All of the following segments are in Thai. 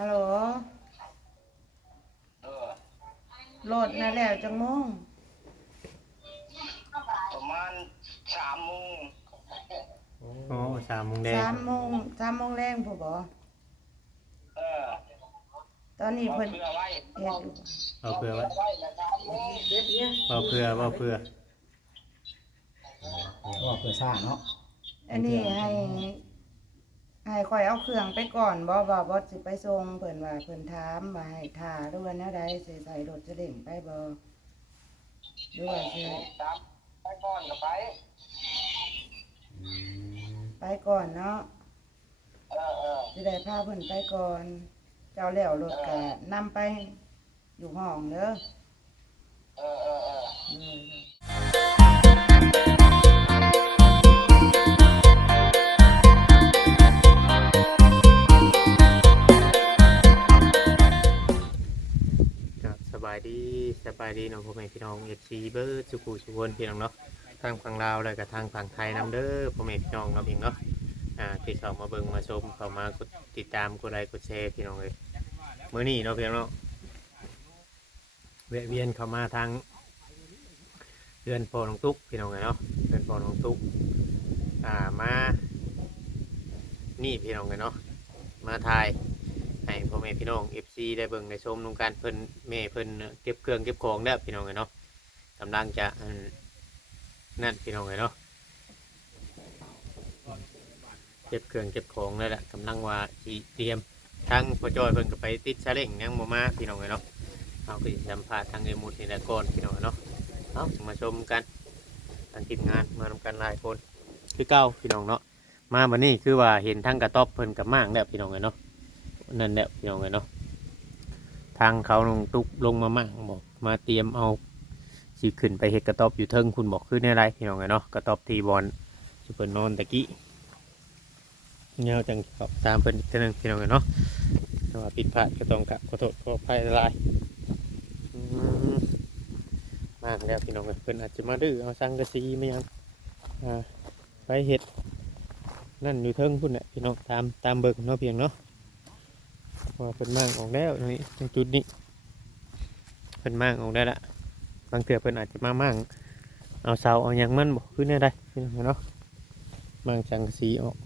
ฮัลโหลเออโหลดนะแล้วจังโมงประมาณ3 โมงโอ้3 โมงแดง3 โมงแรงผู้บ่เออตอนนี้เอาเพิ่นเพื่อไว้เฮ็ดอยู่ เอาเผื่อไว้ ไว้แล้ว3 โมงเอาเผื่อเอาเผื่อ ก็เพื่อสร้างเนาะ อันนี้ให้ข่อยเอาเครื่องไปก่อนบ่ว่าบ่สิไปส่งเพิ่นว่าเพิ่นถามว่าให้ท่าหรือว่าแนวใดสิใส่รถจะเล่งไปบ่หรือว่าสิ ตามไปก่อนก็ไป ไปก่อนเนาะ เออเออ สิได้พาเพิ่นไปก่อนเจ้าแล้วรถก็นำไปอยู่ห้องเด้อ เออเออเออ ครับสบายดีเนาะพ่อแม่พี่น้อง FC เบิร์ดสุขุสุวนพี่น้องเนาะทางฝั่งลาวแล้วก็ทางฝั่งไทยนํเด้อพ่อแม่พี่น้องเนาะพี่เนาะที่เข้ามาเบิ่งมาชมเข้ามากดติดตามกดไลค์กดแชร์พี่น้องเอ้ยมื้อนี้เนาะพี่น้องเนาะแวะเวียนเข้ามาทางเรือนพ่อน้องตุ๊กพี่น้องเอ้ยเนาะเรือนพ่อน้องตุ๊กมานี่พี่น้องเอ้ยเนาะมาถ่ายให้พ่อแม่พี่น้อง FC ได้เบิ่งได้ชมนำกันเพิ่นแม่เพิ่นเก็บเครื่องเก็บของแล้วพี่น้องเอ้ยเนาะกำลังจะนั่นพี่น้องเอ้ยเนาะเก็บเครื่องเก็บของแล้วแหละกำลังว่าสิเตรียมทางพ่อจอยเพิ่นก็ไปติดซาเล้งยังบ่มาพี่น้องเอ้ยเนาะเอาไปสัมภาษณ์ทางไอ้หมุดนี่แหละก่อนพี่น้องเอ้ยเนาะเอามาชมกันทางทีมงานมานำกันหลายคนคือเก่าพี่น้องเนาะมาบัดนี้คือว่าเห็นทางกระต๊อบเพิ่นกับมากแล้วพี่น้องเอ้ยเนาะนั่นแหละพี่น้องเอ้ยเนาะทางเขาลงตุกลงมามั่งบอกมาเตรียมเอาสิขึ้นไปเฮ็ดกระต๊อบอยู่เทิงคุณบอกคือในไรพี่น้องเอ้ยเนาะกระต๊อบที่บอลสุเปอร์นอนตะกี้เงาจังขอบตามเพิ่นอีกเท่านึงพี่น้องเอ้ยเนาะแต่ว่าผิดพลาดก็ต้องขอโทษขออภัยหลายมากแล้วพี่น้องเอ้ยเพิ่นอาจจะมาดื้อเอาสังกะสีไม่ยังไปเฮ็ดนั่นอยู่เทิงพุ่นแหละพี่น้องตามเบิกเนาะเพียงเนาะว่าเพิ่นมากออกแล้วนี่ตรงจุดนี้เพิ่นมากออกได้ละบางเถื่อเพิ่นอาจจะมามั่งเอาเสาเอาหยังมันบอกขึ้นได้พี่น้องเนาะมั่งจังสีออก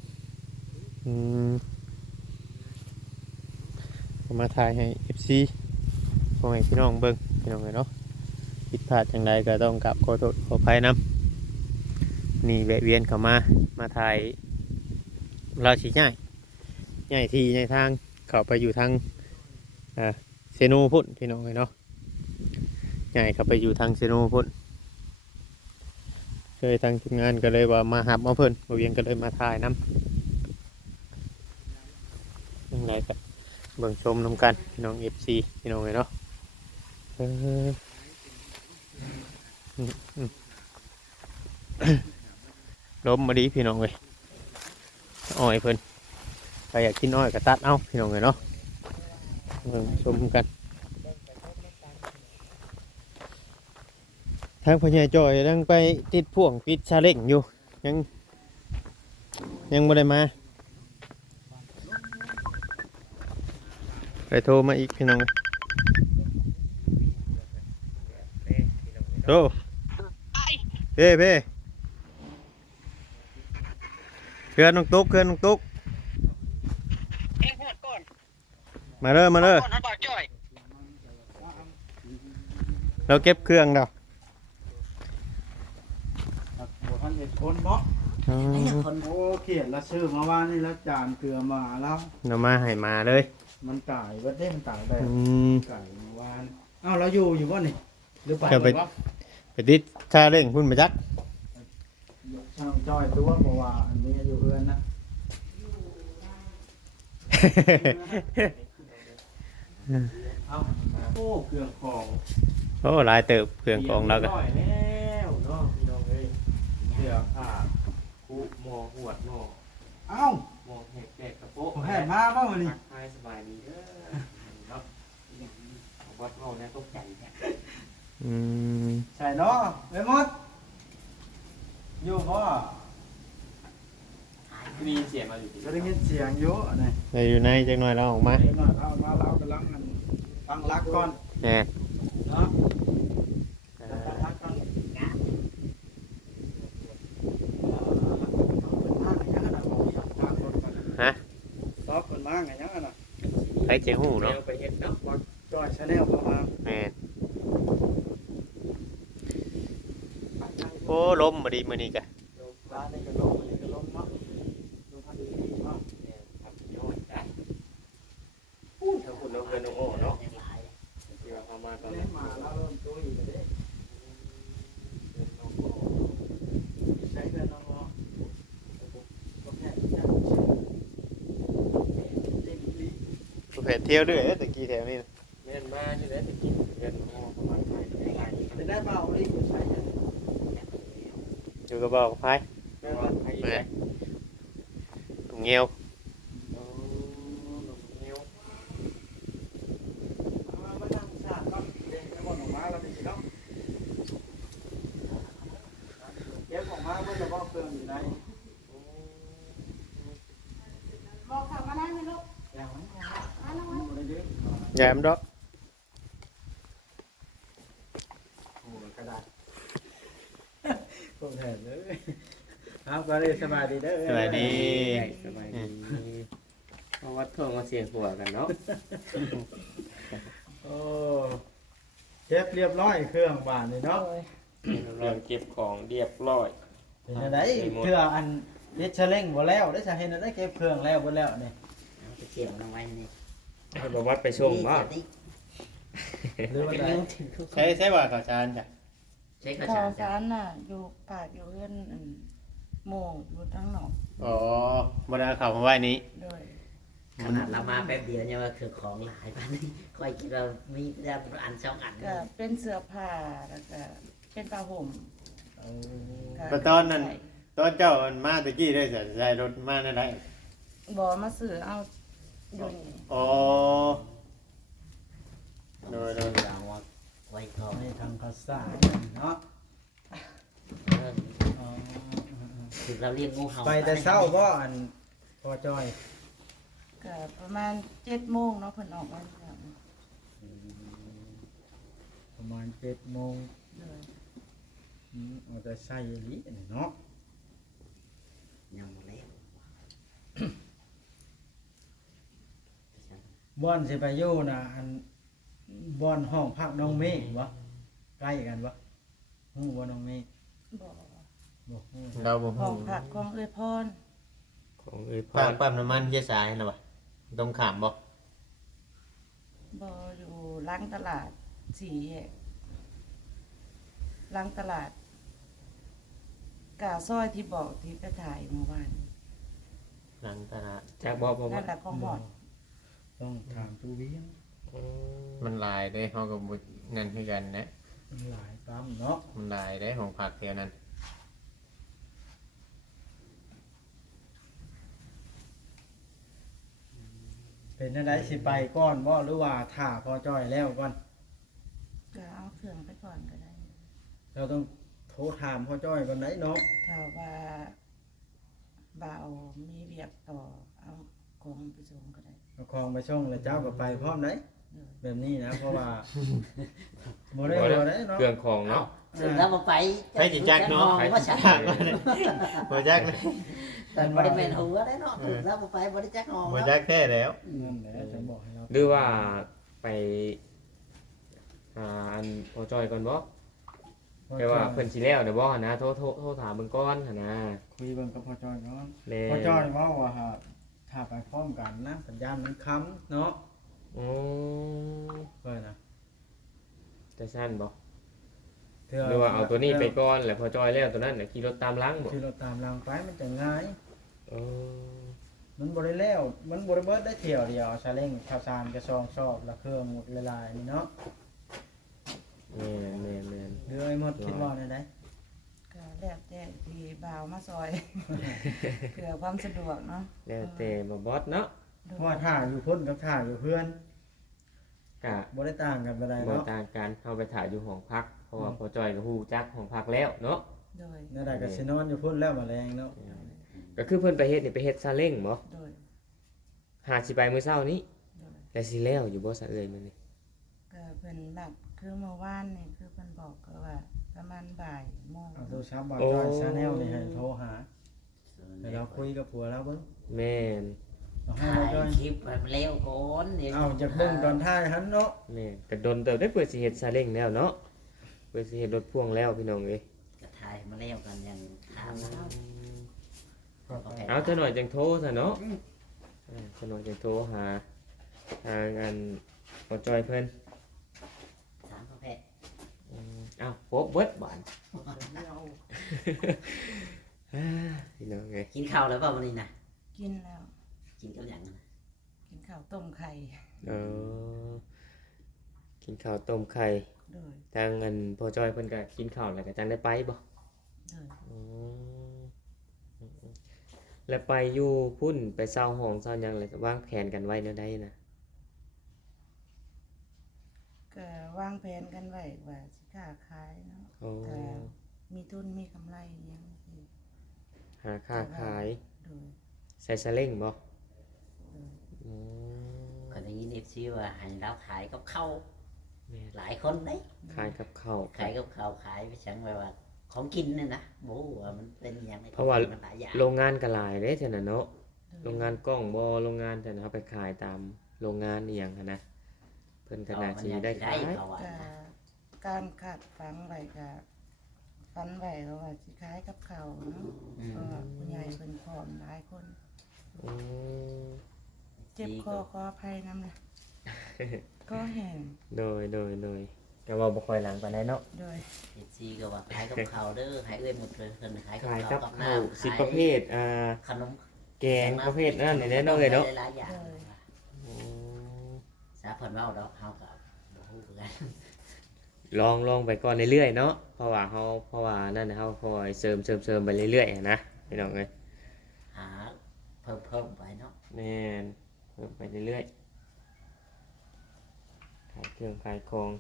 ผมมาถ่ายให้ FC พ่อแม่พี่น้องเบิ่งพี่น้องเนาะผิดพลาดจังใดก็ต้องกราบขอโทษขออภัยนำนี่แวะเวียนเข้ามาถ่ายเราสิง่ายที่ในทางเข้าไปอยู่ทางเซโนพุ่นพี่น้องเนาะง่ายเข้าไปอยู่ทางเซโนพุ่นเคยทางทีมงานก็เลยว่ามาหับมาเพิ่นมาเวียนก็เลยมาถ่ายน้ำยังไงครับเบิ่งชมน้ำกันพี่น้อง FC พี่น้องเนาะล้มมาดีพี่น้องเลยอ้อยเพิ่นใครอยากกินอ้อยก็ตัดเอาพี่น้องเลยเนาะชมกันทางพญาจอยยังไปติดพ่วงปิดซาเล้งอยู่ยังไม่ได้มาไปโทรมาอีกพี่น้องโตเพ่เคลื่อนน้องตุ๊กเอ็งพูดก่อน มาเลยก่อนนะบ่าวจ้อย เราเก็บเครื่องแล้ว บุท่านเห็นคนเนาะคนโอ้เขียนแล้วชื่อมาว่านี่แล้วจานเกลือมาแล้ว เรามาให้มาเลย มันตายวัดได้มันตายได้ไก่มาวานเอ้าเราอยู่บ่นี่หรือเปล่า ไปติดชาเร่งพุ่นมาจัก ช่างจ้อยตัวเพราะว่าอันนี้อยู่เพื่อนนะเอ้าโอ้เครื่องของ โอ้หลายเติบเครื่องของเรากัน ร้อยแล้วเนาะพี่น้องเอ้ยเสื้อผ้าคุหมอหวดหมอเอ้าหมอแหกแตกกระโปงแหกมาบ้างวันนี้สบายดีเด้อเนาะวัดเมาเนี่ยตกใจใช่เนาะไปหมดอยู่พ่อ มีเสียงมาอยู่ ก็ได้ยินเสียงเยอะนี่ ไปอยู่ในจังหน่อยเราออกมา เดี๋ยวหน่อยเรามาเรากำลังตั้งรักก่อน แหน่ เนาะตั้งรักก่อนฮะ ซอฟคนมากไงยังน่ะ ไปเจ้าหูเนาะ ไปเฮ็ดเนาะ ว่าจอยชาแนลเข้ามา แม่นโอ้ล้มบ่ดีมื้อนี้กะ ร้านนี้ก็ลงอันนี้ก็ลงเนาะลงพันดีเนาะ ครับยอดได้พูดถ้าคุณน้องเพิ่นน้องโอ้เนาะที่ว่าเข้ามาตอน เล่ นี้ นมาแล้วเริ่มตัวอีกแล้วเด้ใช้เงินน้องก็แค่เด็กดี ประเภทเที่ยวด้วยตะกี้แถวนี้ แม่นมาอยู่แล้วจะกินเงินน้องประมาณไทยได้ จะได้เบาดิใช้เงิน อยู่กับบอกไผ แม่ว่าไทย แม่เงียว มานั่งชาติก็เด็กจะหมดออกมาแล้วดีเนาะเก็บออกมาเพื่อจะบอกเครื่องอยู่ใน บอกเขามาได้ไหมลูก อย่างนั้นมันได้เยอะ แยมดอก โอ้กระดาษโคตรแทนเลยครับก็เลยสบายดีเด้อ สวัสดี สบายดีเพราะว่าโทรมาเสียงหัวกันเนาะ โอ้เก็บเรียบร้อยเครื่องบ้านนี่เนาะ เราเก็บของเรียบร้อย เป็นอะไรเครื่องอันเด็ดเชลเล่งบ่แล้วได้จะเห็นได้เก็บเครื่องแล้วบ่แล้วนี่ เอาไปเก็บลงไว้นี่ ให้บอกว่าไปส่งว่า หรือว่า เป็น ได เรื่องถึงทุกคน ใช้ว่าข้าวสารจ้ะ ใช้กระ ข่า ชาว สารน่ะ อยู่ปากอยู่เพื่อนโมอยู่ทั้งหนอก อ๋อบ่ได้เอาเข้ามาไว้นี้ โดย ขนาดเรามาแป๊บเดียวเนี่ยว่าคือของหลายพันนี่ค่อยคิดว่ามีได้อันสองอัน ก็เป็นเสื้อผ้าแล้วก็เป็นผ้าห่ม ก็ตอนนั้นตอนเจ้ามันมาตะกี้ได้ใส่รถมาได้ บ่มาซื้อเอาอยู่นี่ อ๋อโดย เราไว้ก่อน ในทางภาษาเนาะ อ๋อ คือเราเรียกงูเห่า ไปแต่เช้าบ่อันพอจอย ก็ประมาณ7 โมงเนาะเพิ่นออกมาแล้ว ประมาณ7 โมง โดย เอาแต่ใส่อีหลีนี่เนาะ ยังหมดแล้ว บ่อนสิไปอยู่น่ะอันบ่อนห้องพักน้องเมฆบ่ใกล้กันบ่ฮู้บ่น้องเมฆ บ่ บ่ฮู้ เราบ่ ข ฮู้ องผักของเอ้ยพร ของเอ้ยพ ปาก ร ปั๊มน้ำมันเฮียสายน่ะบ่ตรงขามบ่ บ่อยู่หลังตลาดสี่แยกหลังตลาดกาซอยที่บอกที่ไปถ่ายเมื่อวาน หลังตลาด จากบอกว่า นั่นแหละของหมอด ต้องถามตูเวียง มันหลายเด้เฮาก็บ่นั่นคือกันนะ มันหลายปั๊มเนาะ มันหลายเด้ของผักแถวนั้น เป็นจังไดสิไปก่อนบ่หรือว่าถ้าพอจอยแล้วก่อน ก็เอาเครื่องไปก่อนก็ได้ เราต้องโทรถามพอจอยก่อนไหนเนาะ ถ้าว่าบ่าวมีเวียกต่อเอาของไปส่งก็ได้ เอาของไปส่งแล้วเจ้าก็ไปพร้อมไหน เออ แบบนี้นะเพราะว่าบ่ได้บ่ได้เนาะ เครื่องของเนาะ ถึงเรามาไป ไปสิจักเนาะ ว่าฉัน บ่จักเลย แต่บริเวณหัวได้เนาะถึงเรามาไปบริจักห้อง บ่จักแท้แล้ว นั่นแหละจะบอกให้เรา หรือว่าไปอันพอจอยก่อนบ่แปลว่าเพิ่นสิแล้วเดี๋ยวบ่นะโทรถามเบิ่งก่อนหั่นนะ คุยเบิ่งกับพอจอยก่อน แม่ พอจอยว่าว่าถ้าไปพร้อมกันนะสัญญาณมันค้ำเนาะ อ๋อ เพิ่นน่ะ จะสั้นบ่ ทื่ หรือว่าเอาตัวนี้ไปก่อนแล้วพอจอยแล้วตัวนั้นน่ะขี่รถตามหลังบ่ ที่เราตามหลังไปมันจะง่าย เออ มันบ่ได้แล้วมันบ่ได้เบิดได้เที่ยวเดียวซาเล้งข้าวสารกระซองชอบละเครื่องหมดหลายๆนี่เนาะ แม่น เรือไอ้หมดคิดว่าได้ได ก็แล้วแต่ที่บ่าวมาซอย เพื่อความสะดวกเนาะ แล้วแต่บ่บอสเนาะ โด เพ ย ราะว่าถ้าอยู่พุ่นกับถ้าอยู่เพื่อน กะ บ่ได้ต่างกันปานใด บ่ เนาะ ต่างกันเข้าไปถ่ายอยู่ห้องพักเพราะว่าพอจอยก็ฮู้จักห้องพักแล้วเนาะ โดย นั่นได้ก็สินอนอยู่พุ่นแล้วแมลงเนาะ ก็คือเพิ่นไปเฮ็ดนี่ไปเฮ็ดซาเล้งบ่ โดย หาสิไปมื้อเช้านี้ โดย แล้วสิแล้วอยู่บ่ซะเอ้ยมื้อนี้ ก็เพิ่นนัดคือเมื่อวานนี่คือเพิ่นบอกก็ว่าประมาณบ่ายโมง เอาโทรศัพท์บ่จอยชาแนลนี่ให้โทรหาให้เราคุยกับผัวเราเบิ่ง แม่น เอาให้ ถ่า เรา ย จอย คลิปมันเร็วก่อนเดี๋ยว เอาจากเบิ่งตอนท้ายหันเนาะ แม่นก็ดนเติบได้เปิดสิเฮ็ดซาเล้งแล้วเนาะเปิดสิเฮ็ดรถพ่วงแล้วพี่น้องเอ้ย ก็ถ่ายมาเร็วกันยังถามแล้ว เอาเท่าหน่อยจังโทรซะเนาะเท่าหน่อยจังโทรหาทางอันบ่จอยเพิ่น ถามพ่อแพทย์ อ้าวโป๊ะเบิดบานพี่น้องเอ้ย กินข้าวแล้วเปล่าวันนี้นะ กินแล้ว กินกับหยังนะ กินข้าวต้มไข่ เออกินข้าวต้มไข่ โดย ทางอันพ่อจอยเพิ่นก็กินข้าวแล้วก็จังได้ไปบ่ โดย อืมแล้วไปอยู่พุ่นไปเซาห้องเซาหยังเลยก็วางแผนกันไว้แนวใดนะ ก็วางแผนกันไว้ว่าสิค้าขายเนาะ โอ้ ถ้ามีทุนมีกำไรอิหยังสิ หาค่าขาย โดย ใส่ซาเล้งบ่ โดย อืม ก็ได้ยินเอฟซีว่าให้เราขายกับข้าว แม่น หลายคนเด้ ขายกับข้าว ขายกับข้าวขายไปฉันไว้ว่าของกินเนี่ยนะโบ้ว่ามันเป็นอย่างไร เพราะว่า มันหลายอย่าง โรงงานก็หลายเด้เท่านั้นเนาะ โดย โรงงานกล้องบ่โรงงานแต่เฮาไปขายตามโรงงานอีหยังหันนะเพิ่นก็น่าสิได้ขาย เขาว่า ก็ นะ การขาดฝังไว้ก็ฝันไว้ก็ว่าสิขายกับข้าวเนาะ อืม เพราะว่าผู้ใหญ่เพิ่นพร้อมหลายคน อืม เจ็บคอขออภัยนำนะก็แห้ง โดยก็ว่าบ่ค่อยหลังปานใดเนาะ โดย เอฟซีก็ว่าขายกับข้าวเด้อขายเอ้ยหมดเลยเพิ่นขายกับ ขาย ข้าว กับ กับ ข้าว น้ำ สิประเภทขนม แกงประเภทนั้นนี่แหละเนาะเอ้ยเนาะ หลายๆอย่าง อืม สาเพิ่นเว้าดอกเฮาก็บ่ฮู้คือกัน ลองไปก่อนเรื่อยๆเนาะเพราะว่านั่นน่ะเฮาคอยเสริมไปเรื่อยๆอะนะพี่น้องเอ้ย หาเพิ่มไปเนาะ แม่นเพิ่มไปเรื่อยๆขายเครื่องขายของ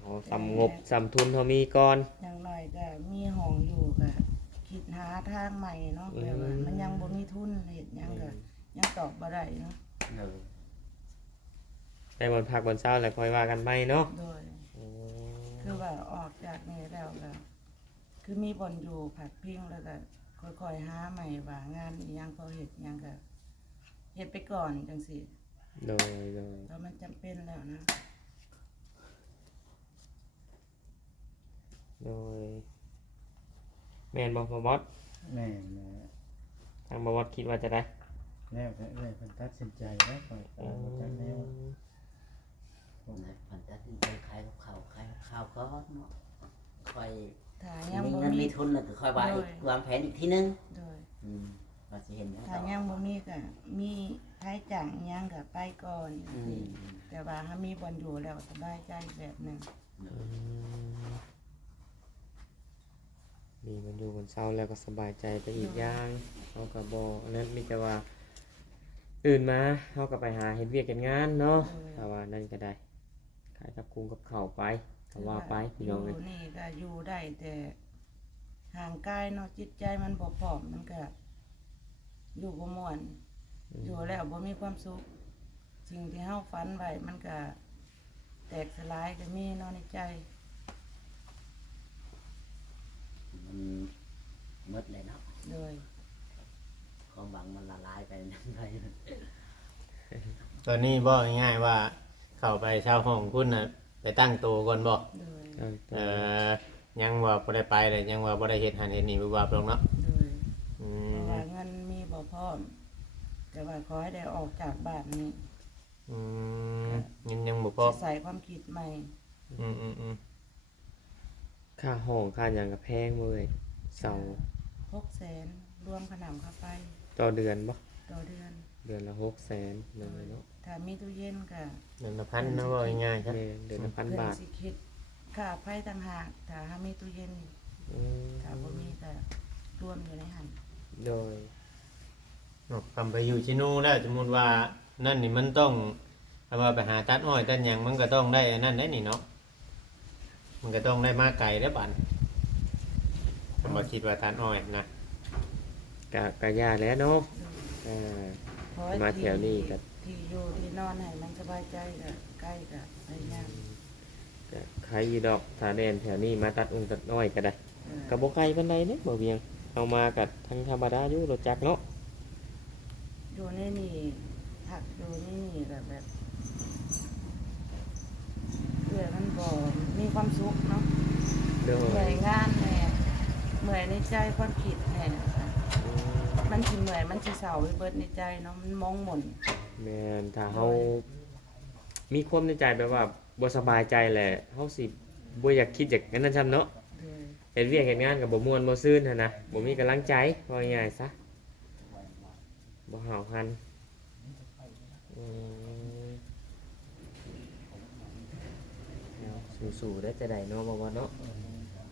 เอาซ้ำงบซ้ำทุนเฮามีก่อน อย่างน้อยก็มีห้องอยู่ก็คิดหาทางใหม่เนาะแบบว่ามันยังบ่มีทุนเฮ็ดหยังก็ยังตอบบ่ได้เนาะ เออ ไปบนพักบนเช้าแล้วค่อยว่ากันไปเนาะ โดย อืม คือว่าออกจากนี้แล้วก็คือมีบ่อนอยู่ผัดพิงแล้วก็ค่อยๆหาใหม่ว่างานอีหยังพอเฮ็ดหยังก็เฮ็ดไปก่อนจังซี่ โดย เพราะมันจำเป็นแล้วนะ โดยแม่นบ่บ่บอส แม่น ทางบ่บอสคิดว่าจะได้ แล้วก็เอ้ยเพิ่นตัดสินใจแล้วก็ตามบ่จักแนว มันจะขายกับข้าวก็เนาะค่อย ถ้า มี ยังบ่ เงิน มี มีทุนแล้วก็ค่อยวางแผนอีกทีนึง โดย เราจะเห็นว่า ถ้ายังบ่มีก็มีไผจ้างอิหยังก็ไปก่อนจังซี่แต่ว่าถ้ามีบ่อนอยู่แล้วสบายใจแบบหนึง มีมันอยู่บนเช้าแล้วก็สบายใจไปอีกอย่างเขาก็บอกอันนั้นมีแต่ว่าตื่นมาเขาก็ไปหาเฮ็ดเวียกเฮ็ดงานเนาะถ้าว่านั่นก็ได้ขายกับกุ้งกับข้าวไปก็ว่าไปพี่น้อง อ เอ้ย ยู่นี่ก็อยู่ได้แต่ห่างกายเนาะจิตใจมันบ่พร้อมมันก็อยู่บ่ม่วน อยู่แล้วบ่มีความสุขสิ่งที่เฮาฝันไว้มันก็แตกสลายก็มีเนาะในใจ มันมืดเลยเนาะ โดย ความหวังมันละลายไปนั่นไป ตอนนี้บอกง่ายๆว่าเข้าไปเช่าห้องคุณน่ะไปตั้งตัวก่อนบ่ โดย ยังว่าบ่ได้ไปเลยยังว่าบ่ได้เฮ็ดหันเฮ็ดนี่บ่ว่าลงเนาะ โดย อื เพราะ ม ว่าเงินมีบ่พร้อมแต่ว่าขอให้ได้ออกจากบ้านนี้ อืมยังบ่พอ สิใส่ความคิดใหม่ ค่าห้องค่าหยังก็แพงเว้ยเสา 600,000รวมขนมค่าไฟ ต่อเดือนบ่ ต่อเดือน เดือนละ600,000นั่นเลยเนาะ ถ้ามีตู้เย็นก็ เดือนละพันนะว่าง่ายๆครับเดือนละพัน เพิ่น บาท สิคิดค่าไฟต่างหากถ้าหามีตู้เย็น อืม ถ้าบ่มีก็รวมอยู่ในหัน โดยคำไปอยู่ชินูแล้วสมมุติว่านั่นนี่มันต้องเอาว่าไปหาตัดอ้อยตัดหยังมันก็ต้องได้อันนั่นได้นี่เนาะมันก็ต้องได้มาไกลได้อบัดคำว่าคิดว่าตัดอ้อยนะ กะยาแล้วเนาะอ่า เพราะ มาแถวนี้ก็ ที่อยู่ที่นอนให้มันสบายใจก็ใกล้ก็พยายาม ก็ใครอยู่ดอกถ้าแดนแถวนี้มาตัดอุ้งตัดน้อยก็ได้ เออ ก็บ่ไกลปานใดเด้บ่เวียงเอามากับทางธรรมดาอยู่รถจักรเนาะ อยู่ในนี่ถักอยู่ในนี่แบบเพื่อมันบ่มีความสุขเนาะ เด้อ เหนื่อยงานแน่เหนื่อยในใจความคิดแน่ค่ะมันสิเหนื่อยมันสิเศร้าไปเบิดในใจเนาะมันมองหม่น แม่นถ้าเฮามีความในใจแบบว่าบ่สบายใจแหละเฮาสิบ่อยากคิดจากนั้นซั่นเนาะ เลย เฮ็ดเวียกเฮ็ดงานก็บ่ม่วนบ่ซื่นหั่นนะบ่มีกำลังใจว่าง่ายๆซะบ่ห่าวหันอืมเอาสู้ๆได้อจะได้เนาะบ่ว่าเนาะ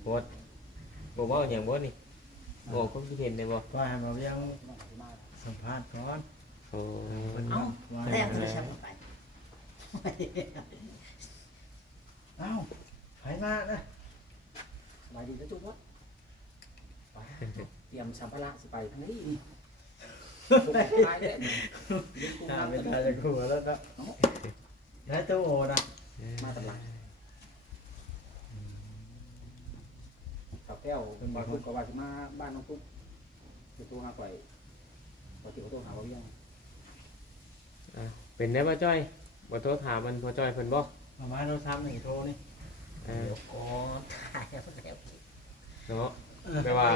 บ่ว่าบ่เว้าหยังบ่นี่บอกความคิดเห็นได้บ่ ก็ให้มาเรียงสัมภาษณ์ก่อน โอ้ เพิ่น เอ้า ว่า แล้ยังจะชับไป เอ้าไผมานะ สบายดีนะจุ๊บวะไปเตรียมสัมภาระสิไปทางนี้นี่ผมไปเลย น่าเป็นตาจะกลัวแล้วนะได้ตู้โอนะ มาตำลังกับแก้วเป็นบอลทุกกับว่าจะมาบ้านน้องทุกจะตัวหาปล่อยปกติเขาตัวหาว่าเบี้ยง อ่ะเป็นได้บ่จ้อยบ่โทรถามมันพอจ้อยเพิ่นบ่ เอามาเราทำหนึ่งโทรนี่ อ่า เดี๋ยวก่อนถ่ายแล้วแล้ว เนาะแปลว่า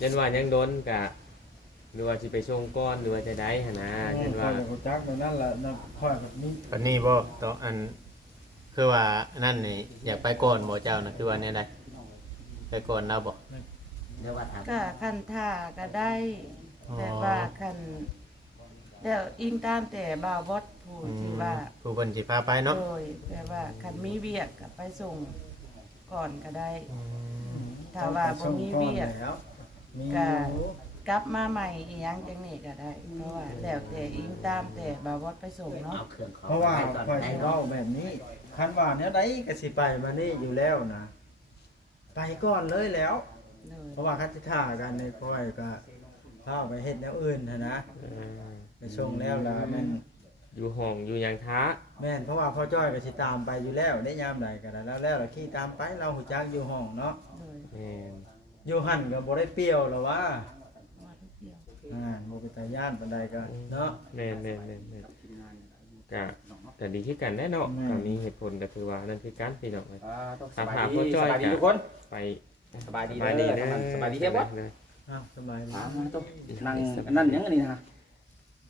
ยันว่ายังโดนกะหรือว่าสิไปส่งก่อนหรือว่าจะได้หั่นนะยันว่า เราจักแบบนั้นแหละนะค่อยแบบนี้ ปันนี้บ่ตออันคือว่านั่นนี่อยากไปก่อนบ่เจ้านะคือว่าแนวใดไปก่อนเราบ่ เดี๋ยวว่าถาม ก็คันท่าก็ได้ แต่ว่าคันเดี๋ยวอิงตามแต่บ่าวบดผู้ที่ว่า ผู้เพิ่นสิพาไปเนาะ โดยแต่ว่าคันมีเวียกก็ไปส่งก่อนก็ได้ ถ้าว่าบ่มีเวียก แล้วมี ก็ อยู่ กลับมาใหม่อีหยังจังนี้ก็ได้ เพราะว่าแล้วแต่อิงตามแต่บ่าวบดไปส่งเนาะ เอาเครื่องของ เพราะว่า ไปก่อน ค่อย ได้ สิ เนาะ เว้าแบบนี้คันว่าเนี้ยใดก็สิไปมานี่อยู่แล้วนะไปก่อนเลยแล้ว โดย เพราะว่าคันสิท่ากันในค่อยก็เข้าไปเฮ็ดแนวอื่นหั้นนะไปส่งแล้วล่ะแม่น อยู่ห้องอยู่หยังท้า แม่นเพราะว่าพ่อจ้อยก็สิตามไปอยู่แล้วได้ยามใดก็ได้แล้วเราขี่ตามไปเราหูจักอยู่ห้องเนาะ โดย แม่น อยู่หั่นก็บ่ได้เปรี้ยวหรอกว่า ว่าทุกเดียว บ่เป็นตาย่านปานใดก็เนาะ แม่นแม่นแม่นแม่นก็ดีคือกันแน่เนาะ แม่น ก็มีเหตุผลก็คือว่านั่นคือการพี่น้อง ต้องส ถาม บาย หา ดี พ่อจ้อย สบายดีทุกคน ไป สบายดี สบายดี เด้ เด้ อ อ สบายดีเด้อบ่ อ้าวสบายดี ต้องนั่งนั่นยังอันนี้นะ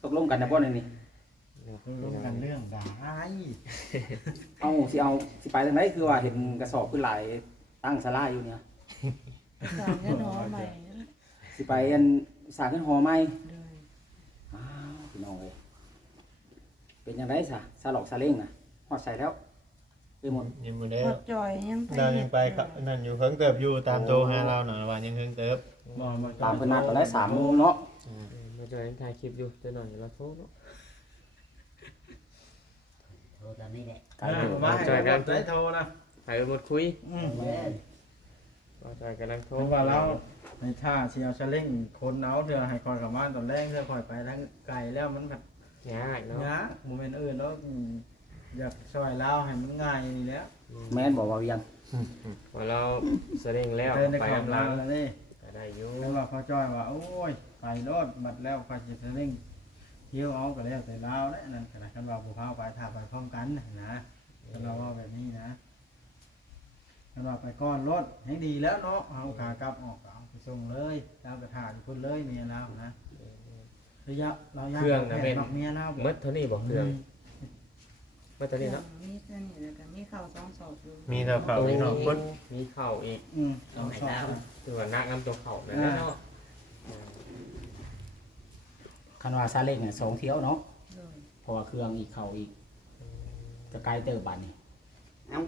ตกลงกันนะบ่นี่ ร่วมกันเรื่องได้ เอาสิไปทางไหนคือว่าเห็นกระสอบขึ้นหลายตั้งศาลาอยู่เนี่ย ไปสร้างแน่นอนใหม่นะ สิไปอันสร้างขึ้นหอใหม่ โดย อ้าวพี่น้องเอ้ยเป็นยังไงซะหลอกซาเล้งน่ะฮอดใส่แล้วไปหมด ยังบ่ได้ พอจอยยังไป เรายังไปกับนั่นอยู่เพิ่งเติบอยู่ตามโตหาเราหน่อยว่ายังเพิ่งเติบ บ่มา ตามเพิ่นนัดตอนแรก3 โมงเนาะ มาจอยถ่ายคลิปอยู่เดี๋ยวหน่อยเราโทรเนาะ โทรตอนนี้แหละ ไกล อ่า เติบ มาให้กำลังใจโทรนะ ไปหมดคุย แม่น มาจอยกำลังโทร เพราะว่าเราในท่าสิเอาชะเล่งคนเอาเทื่อให้คอยกลับบ้านตอนแรกเทื่อคอยไปทางไกลแล้วมันแบบ ยากเนาะ ยากบ่แม่นอื่นแล้วอยากช่วยเราให้มันง่ายนี่แหล้ว แม่นบอกว่ายัง พอเราแสดงแล้ว เดินใน ไป ของ กำ เรา ลัง แล้วนี่ ก็ได้อยู่ แล้วว่าพ่อจ้อยว่าโอ้ยไปรถบัดแล้วก็จะเร่งเที่ยวเอาก็แล้วแต่เราได้นั่นขนาดคันว่าบ่พาไปถ้าไปพร้อมกันนะคันเราว่าแบบนี้นะคันว่าไปก้อนรถให้ดีแล้วเนาะเอาขากลับออกเอาไปส่งเลยตามกระถางพุ่นเลยเมียเรานะระยะเรายากนอกเมียเรา มัดเท่านี้บอกเครื่องมัดเท่านี้เนาะ มีเท่านี้แล้วก็มีข้าวสองศอกอยู่ มีเท่าเข่าอีกเนาะคนมีเข่าอีก สองสอง คือว่านักน้ำตัวเข่านั่นเนาะ คันว่าซาเล้งเนี่ย2 เที่ยวเนาะ โดย เพราะว่าเครื่องอีกเข้าอีกจะไกลเติบบัดนี่ เอ้า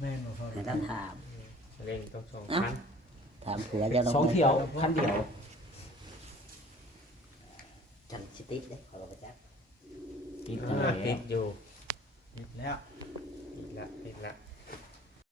แม่นบ่พอ แต่ต้องถาม เร่งต้อง2 คัน ถามผัวเจ้า 2 เที่ยวคันเดียว จันสิติเด้ขอรับจัก ติด ติดอยู่ ติดแล้ว ติดละ